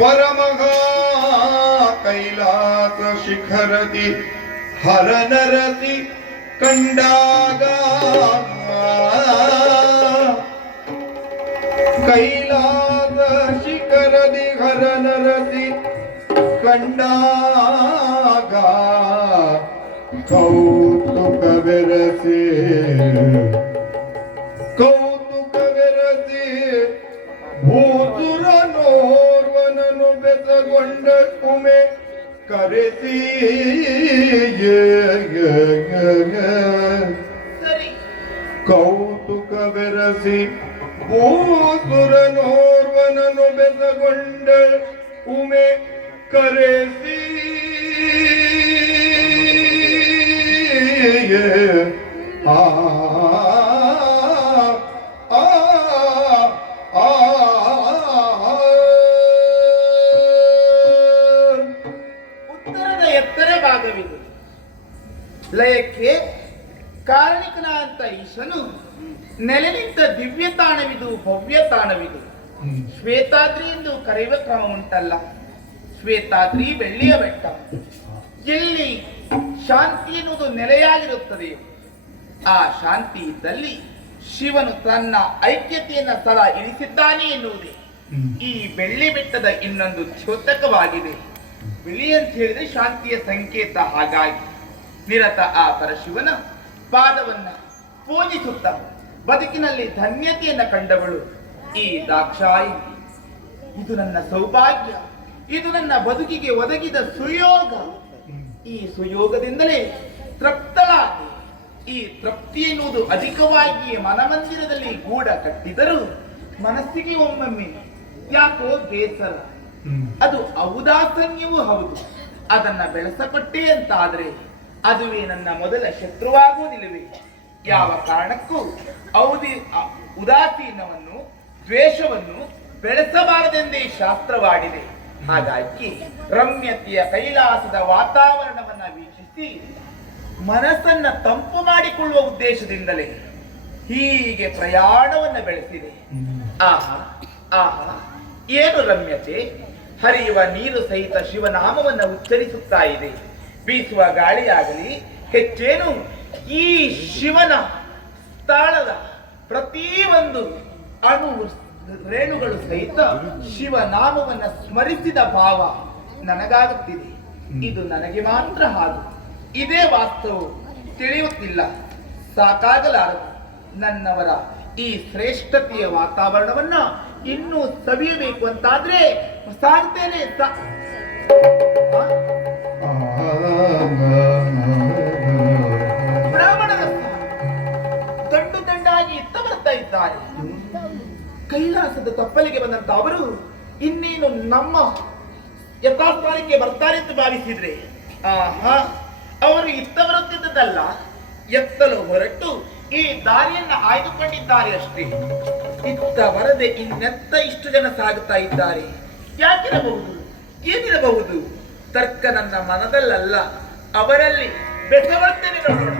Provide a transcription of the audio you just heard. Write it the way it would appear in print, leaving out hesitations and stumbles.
ವರಮಗಾ ಕೈಲಾಸ ಶಿಖರದಿ ಹರನರಸಿ ಕಂಡಾಗ ಕೈಲಾಸ ಶಿಖರದಿ ಹರನರಸಿ ಕಂಡಾಗ ಕೌತುಕವೆರಸಿ ಭೂಸುರನೋರ್ವನನು ಬೆಸಗೊಂಡ ಕುಮೆ ಕರೆಸಿ ಕೌತುಕವೆರಸಿ ಭೂಸುರನೋರ್ವನನು ಬೆಸಗೊಂಡ ಉಮೆ ಕರೆಸಿ ಆ ಲಯಕ್ಕೆ ಕಾರಣಿಕನಾದಂತ ಈಶನು ನೆಲೆ ನಿಂತ ದಿವ್ಯ ತಾಣವಿದು, ಭವ್ಯ ತಾಣವಿದು. ಶ್ವೇತಾದ್ರಿ ಎಂದು ಕರೆಯುವ ಕ್ರಮ ಉಂಟಲ್ಲ, ಶ್ವೇತಾದ್ರಿ ಬೆಳ್ಳಿಯ ಬೆಟ್ಟ. ಎಲ್ಲಿ ಶಾಂತಿ ಎನ್ನುವುದು ನೆಲೆಯಾಗಿರುತ್ತದೆಯೋ ಆ ಶಾಂತಿ ಇದ್ದಲ್ಲಿ ಶಿವನು ತನ್ನ ಐಕ್ಯತೆಯನ್ನ ಸದಾ ಇರಿಸಿದ್ದಾನೆ ಎನ್ನುವುದೇ ಈ ಬೆಳ್ಳಿ ಬೆಟ್ಟದ ಇನ್ನೊಂದು ದ್ಯೋತಕವಾಗಿದೆ. ಬಿಳಿ ಅಂತ ಹೇಳಿದ್ರೆ ಶಾಂತಿಯ ಸಂಕೇತ. ಹಾಗಾಗಿ ನಿರತ ಆ ಪರಶಿವನ ಪಾದವನ್ನ ಪೂಜಿಸುತ್ತ ಬದುಕಿನಲ್ಲಿ ಧನ್ಯತೆಯನ್ನ ಕಂಡವಳು ಈ ದಾಕ್ಷಾಯಿ. ಇದು ನನ್ನ ಸೌಭಾಗ್ಯ, ಇದು ನನ್ನ ಬದುಕಿಗೆ ಒದಗಿದ ಸುಯೋಗ. ಈ ಸುಯೋಗದಿಂದಲೇ ತೃಪ್ತಳಾಗಿ ಈ ತೃಪ್ತಿ ಎನ್ನುವುದು ಅಧಿಕವಾಗಿ ಮನಮಂದಿರದಲ್ಲಿ ಗೂಡ ಕಟ್ಟಿದರೂ ಮನಸ್ಸಿಗೆ ಒಮ್ಮೊಮ್ಮೆ ಯಾಕೋ ಬೇಸರ. ಅದು ಔದಾಸನ್ಯವೂ ಹೌದು. ಅದನ್ನ ಬೆಳೆಸಕೊಟ್ಟೆ ಅಂತಾದ್ರೆ ಅದುವೇ ನನ್ನ ಮೊದಲ ಶತ್ರುವಾಗುವುದಿಲ್ಲವೇ? ಯಾವ ಕಾರಣಕ್ಕೂ ಉದಾಸೀನವನ್ನು, ದ್ವೇಷವನ್ನು ಬೆಳೆಸಬಾರದೆಂದೇ ಶಾಸ್ತ್ರವಾಡಿದೆ. ಹಾಗಾಗಿ ರಮ್ಯತೆಯ ಕೈಲಾಸದ ವಾತಾವರಣವನ್ನ ವೀಕ್ಷಿಸಿ ಮನಸ್ಸನ್ನ ತಂಪು ಮಾಡಿಕೊಳ್ಳುವ ಉದ್ದೇಶದಿಂದಲೇ ಹೀಗೆ ಪ್ರಯಾಣವನ್ನ ಬೆಳೆಸಿದೆ. ಆಹಾ ಆಹಾ, ಏನು ರಮ್ಯತೆ! ಹರಿಯುವ ನೀರು ಸಹಿತ ಶಿವನಾಮವನ್ನ ಉಚ್ಚರಿಸುತ್ತಾ ಇದೆ. ಬೀಸುವ ಗಾಳಿಯಾಗಲಿ ಹೆಚ್ಚೇನು ಈ ಶಿವನ ಸ್ಥಳದ ಪ್ರತಿಯೊಂದು ಅಣು ರೇಣುಗಳು ಸಹಿತ ಶಿವನಾಮವನ್ನ ಸ್ಮರಿಸಿದ ಭಾವ ನನಗಾಗುತ್ತಿದೆ. ಇದು ನನಗೆ ಮಾತ್ರ ಹಾಗೆ. ಇದೇ ವಾಸ್ತವ ತಿಳಿಯುತ್ತಿಲ್ಲ, ಸಾಕಾಗಲಾರದು. ನನ್ನವರ ಈ ಶ್ರೇಷ್ಠತೆಯ ವಾತಾವರಣವನ್ನ ಇನ್ನೂ ಸವಿಯಬೇಕು ಅಂತಾದ್ರೆ ಸಾಗ್ತೇನೆ. ಬ್ರಾಹ್ಮಣರ ದಂಡು ದಂಡಾಗಿ ಇತ್ತ ಬರ್ತಾ ಇದ್ದಾರೆ. ಕೈಲಾಸದ ತಪ್ಪಲಿಗೆ ಬಂದಂತ ಅವರು ಇನ್ನೇನು ನಮ್ಮ ಯಥಾಸ್ಥಾನಕ್ಕೆ ಬರ್ತಾರೆ ಅಂತ ಭಾವಿಸಿದ್ರೆ ಆಹಾ, ಅವರು ಇತ್ತ ಬರುತ್ತಿದ್ದದಲ್ಲ, ಎತ್ತಲು ಹೊರಟು ಈ ದಾರಿಯನ್ನ ಆಯ್ದುಕೊಂಡಿದ್ದಾರೆ ಅಷ್ಟೇ. ಇತ್ತ ಬರದೆ ಇನ್ನೆತ್ತ ಇಷ್ಟು ಜನ ಸಾಗುತ್ತಾ ಇದ್ದಾರೆ. ಯಾಕಿರಬಹುದು? ಏನಿರಬಹುದು? ತರ್ಕ ನನ್ನ ಮನದಲ್ಲಲ್ಲ, ಅವರಲ್ಲಿ ಬೆಸವಂತನೆ ನೋಡೋಣ.